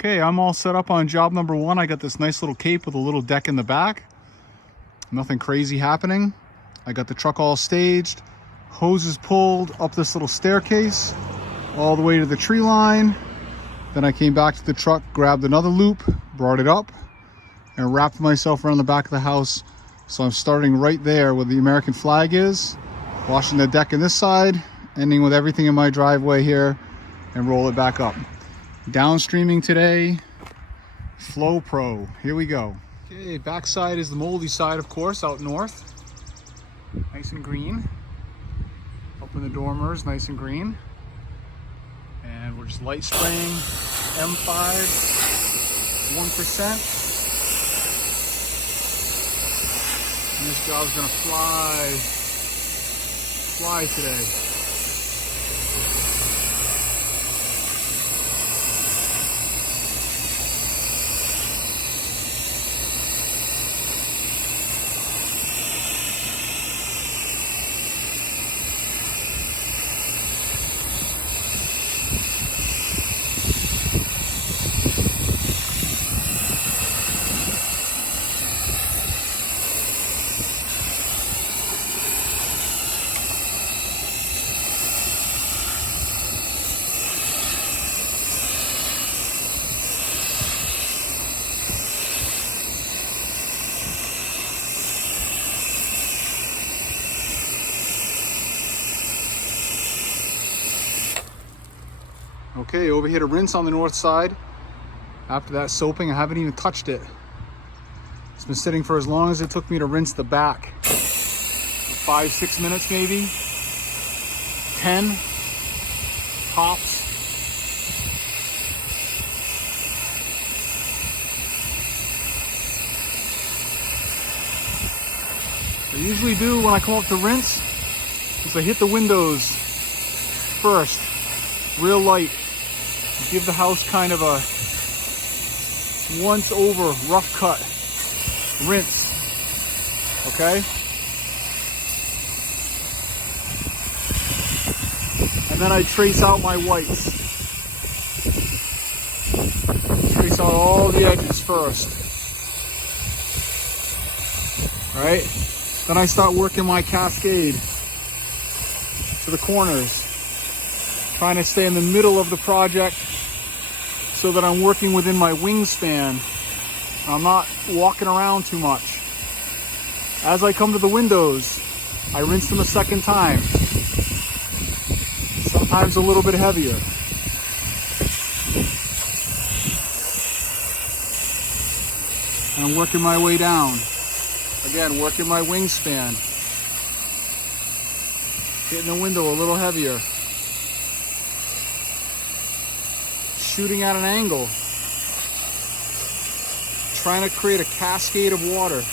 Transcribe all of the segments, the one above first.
Okay, I'm all set up on job number one. I got this nice little cape with a little deck in the back. Nothing crazy happening. I got the truck all staged, hoses pulled up this little staircase all the way to the tree line. Then I came back to the truck, grabbed another loop, brought it up, and wrapped myself around the back of the house. So I'm starting right there where the American flag is, washing the deck on this side, ending with everything in my driveway here, and roll it back up. Downstreaming today, Flow Pro. Here we go. Okay, backside is the moldy side, of course, out north. Nice and green. Up in the dormers, nice and green. And we're just light spraying M5, 1%. And this job's gonna fly today. Okay, over here to rinse on the north side. After that soaping, I haven't even touched it. It's been sitting for as long as it took me to rinse the back. 5-6 minutes maybe. 10 tops. What I usually do when I come up to rinse is I hit the windows first, real light. Give the house kind of a once over rough cut rinse, okay? And then I trace out my whites. Trace out all the edges first. All right? Then I start working my cascade to the corners, trying to stay in the middle of the project so that I'm working within my wingspan. I'm not walking around too much. As I come to the windows, I rinse them a second time. Sometimes a little bit heavier. And I'm working my way down. Again, working my wingspan. Hitting the window a little heavier. Shooting at an angle, trying to create a cascade of water.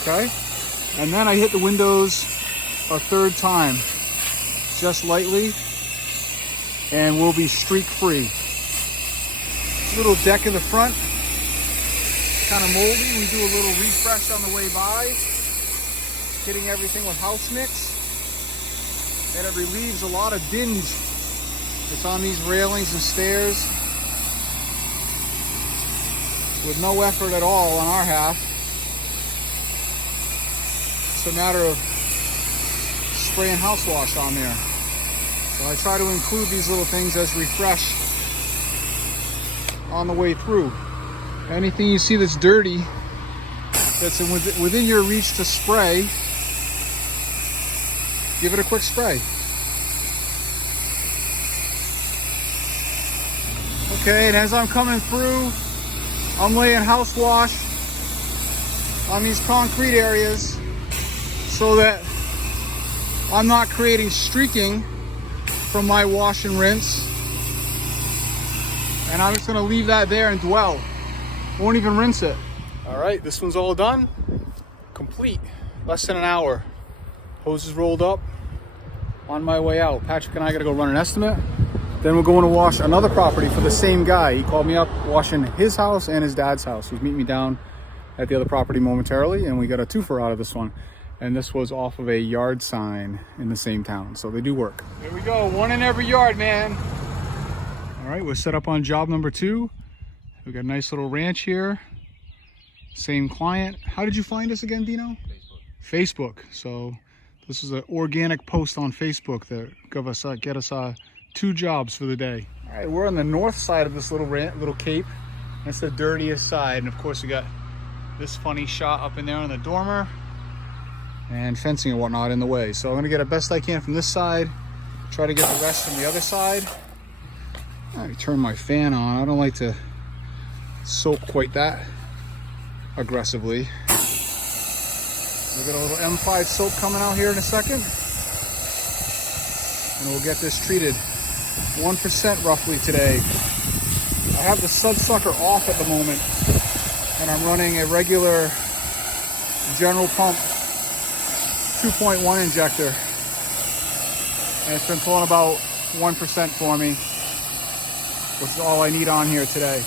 Okay, and then I hit the windows a third time. Just lightly, and we'll be streak free. Little deck in the front, kind of moldy. We do a little refresh on the way by, hitting everything with house mix, and it relieves a lot of dinge that's on these railings and stairs with no effort at all on our half. It's a matter of spraying house wash on there. So I try to include these little things as refresh on the way through. Anything you see that's dirty, that's within your reach to spray, give it a quick spray. Okay, and as I'm coming through, I'm laying house wash on these concrete areas so that I'm not creating streaking from my wash and rinse. And I'm just gonna leave that there and dwell. Won't even rinse it. All right, this one's all done. Complete, less than an hour. Hose is rolled up, on my way out. Patrick and I gotta go run an estimate. Then we're going to wash another property for the same guy. He called me up washing his house and his dad's house. He's meeting me down at the other property momentarily, and we got a twofer out of this one. And this was off of a yard sign in the same town, so they do work. Here we go, one in every yard, man. All right, we're set up on job number 2. We got a nice little ranch here. Same client. How did you find us again, Dino? Facebook. So this is an organic post on Facebook that get us 2 jobs for the day. All right, we're on the north side of this little cape. That's the dirtiest side, and of course we got this funny shot up in there on the dormer and fencing and whatnot in the way. So I'm gonna get it best I can from this side, try to get the rest from the other side. I turn my fan on. I don't like to soak quite that aggressively. We got a little M5 soap coming out here in a second, and we'll get this treated. 1% roughly today. I have the Sudsucker off at the moment, and I'm running a regular General Pump 2.1 injector, and it's been pulling about 1% for me, which is all I need on here today.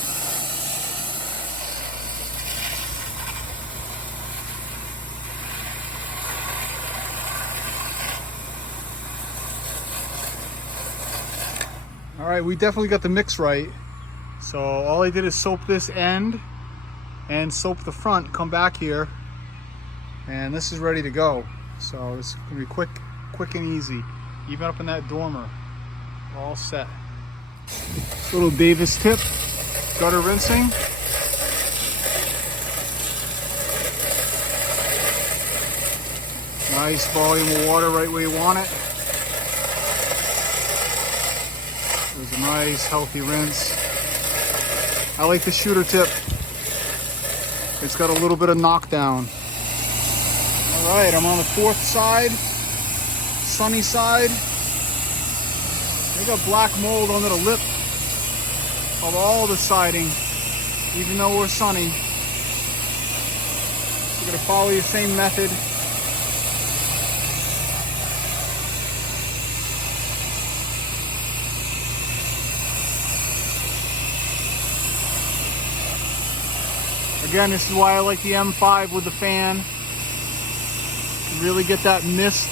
All right, we definitely got the mix right. So all I did is soap this end and soap the front, come back here, and this is ready to go. So it's gonna be quick and easy. Even up in that dormer, all set. Little Davis tip, gutter rinsing. Nice volume of water right where you want it. There's a nice healthy rinse. I like the shooter tip. It's got a little bit of knockdown. All right, I'm on the 4th side, sunny side. They got black mold under the lip of all the siding, even though we're sunny. So we're gonna follow the same method. Again, this is why I like the M5 with the fan. You really get that mist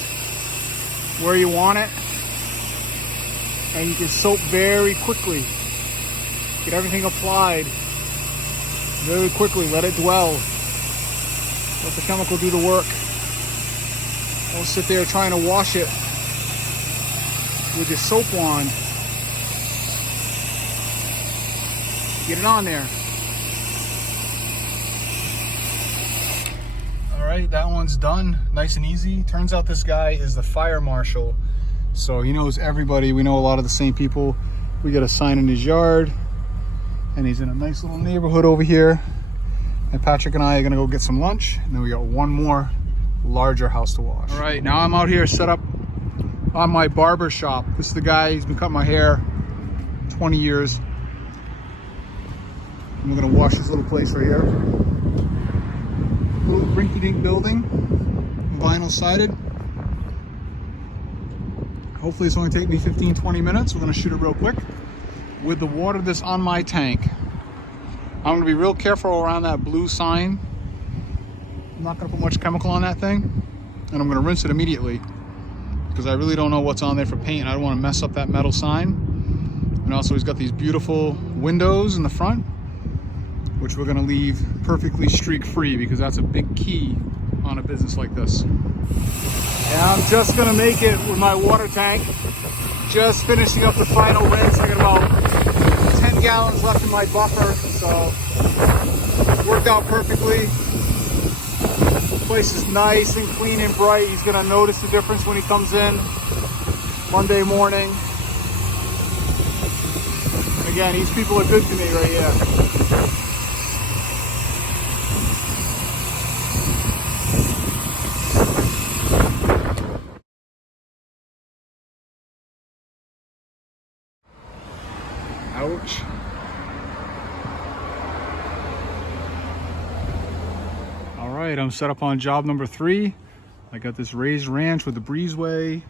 where you want it. And you can soap very quickly. Get everything applied very quickly. Let it dwell. Let the chemical do the work. Don't sit there trying to wash it with your soap wand. Get it on there. Alright, that one's done. Nice and easy. Turns out this guy is the fire marshal. So he knows everybody. We know a lot of the same people. We got a sign in his yard. And he's in a nice little neighborhood over here. And Patrick and I are gonna go get some lunch. And then we got one more larger house to wash. Alright, now I'm out here set up on my barber shop. This is the guy, he's been cutting my hair 20 years. And we're gonna wash this little place right here. Little rinky-dink building, vinyl sided. Hopefully it's only take me 15-20 minutes. We're gonna shoot it real quick with the water that's on my tank. I'm gonna be real careful around that blue sign. I'm not gonna put much chemical on that thing, and I'm gonna rinse it immediately because I really don't know what's on there for paint. I don't wanna mess up that metal sign. And also he's got these beautiful windows in the front, which we're gonna leave perfectly streak-free because that's a big key on a business like this. And I'm just gonna make it with my water tank. Just finishing up the final rinse. I got about 10 gallons left in my buffer, so it worked out perfectly. The place is nice and clean and bright. He's gonna notice the difference when he comes in Monday morning. Again, these people are good to me right here. Ouch. All right, I'm set up on job number 3. I got this raised ranch with the breezeway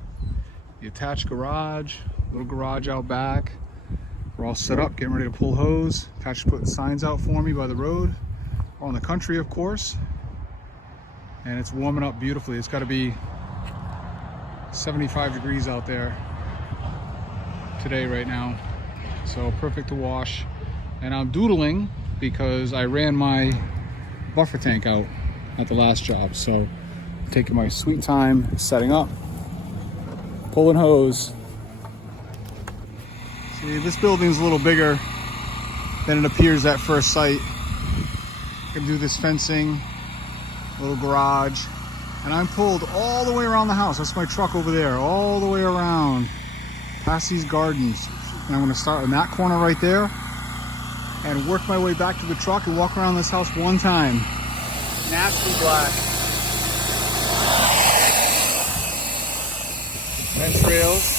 the attached garage, little garage out back. We're all set up, getting ready to pull hose. Pat's putting signs out for me by the road. We're on the country, of course. And it's warming up beautifully. It's got to be 75 degrees out there today right now. So perfect to wash. And I'm doodling because I ran my buffer tank out at the last job. So I'm taking my sweet time setting up, pulling hose. See, this building's a little bigger than it appears at first sight. Gonna do this fencing, little garage, and I'm pulled all the way around the house. That's my truck over there, all the way around past these gardens. And I'm gonna start in that corner right there and work my way back to the truck and walk around this house one time. Nasty black. Fence rails.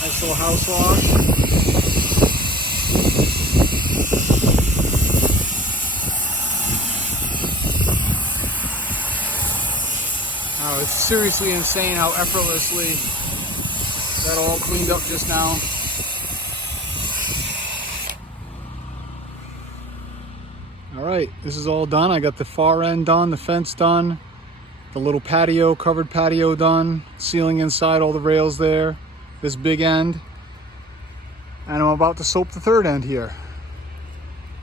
Nice little house wash. Oh, it's seriously insane how effortlessly that all cleaned up just now. All right, this is all done. I got the far end done, the fence done, the little patio, covered patio done, ceiling inside, all the rails there, this big end. And I'm about to soap the third end here.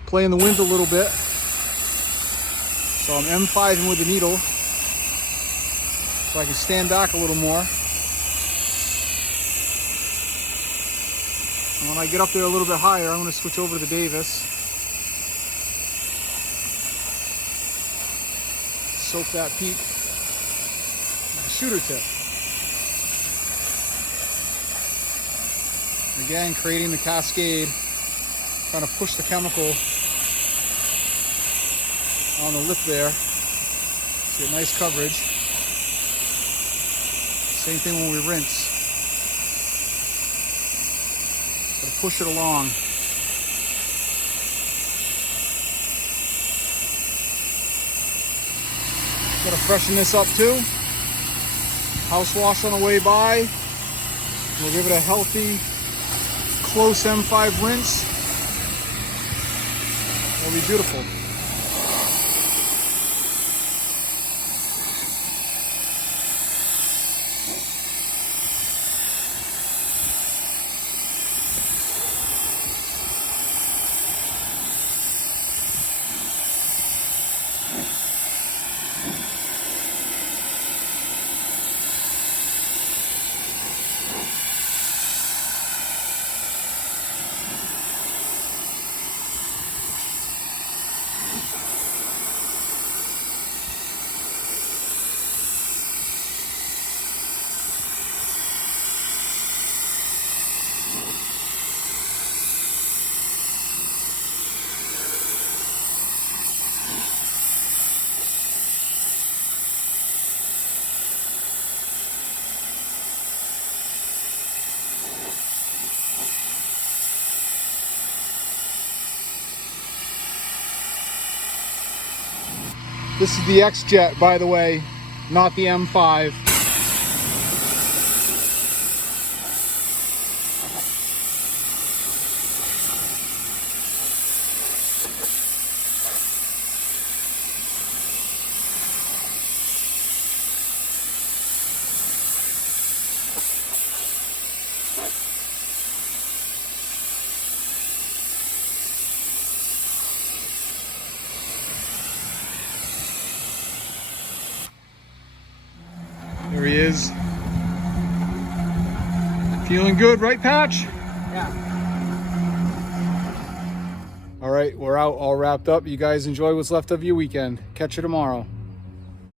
Play in the wind a little bit. So I'm M5ing with the needle so I can stand back a little more. And when I get up there a little bit higher, I'm going to switch over to the Davis. Soak that peak with a shooter tip. Again, creating the cascade, trying to push the chemical on the lip there. Get nice coverage. Same thing when we rinse. Gotta push it along. Gotta freshen this up too. House wash on the way by. We'll give it a healthy, close M5 rinse. It'll be beautiful. This is the X-Jet, by the way, not the M5. There he is. Feeling good, right, Patch? Yeah. All right, we're out, all wrapped up. You guys enjoy what's left of your weekend. Catch you tomorrow.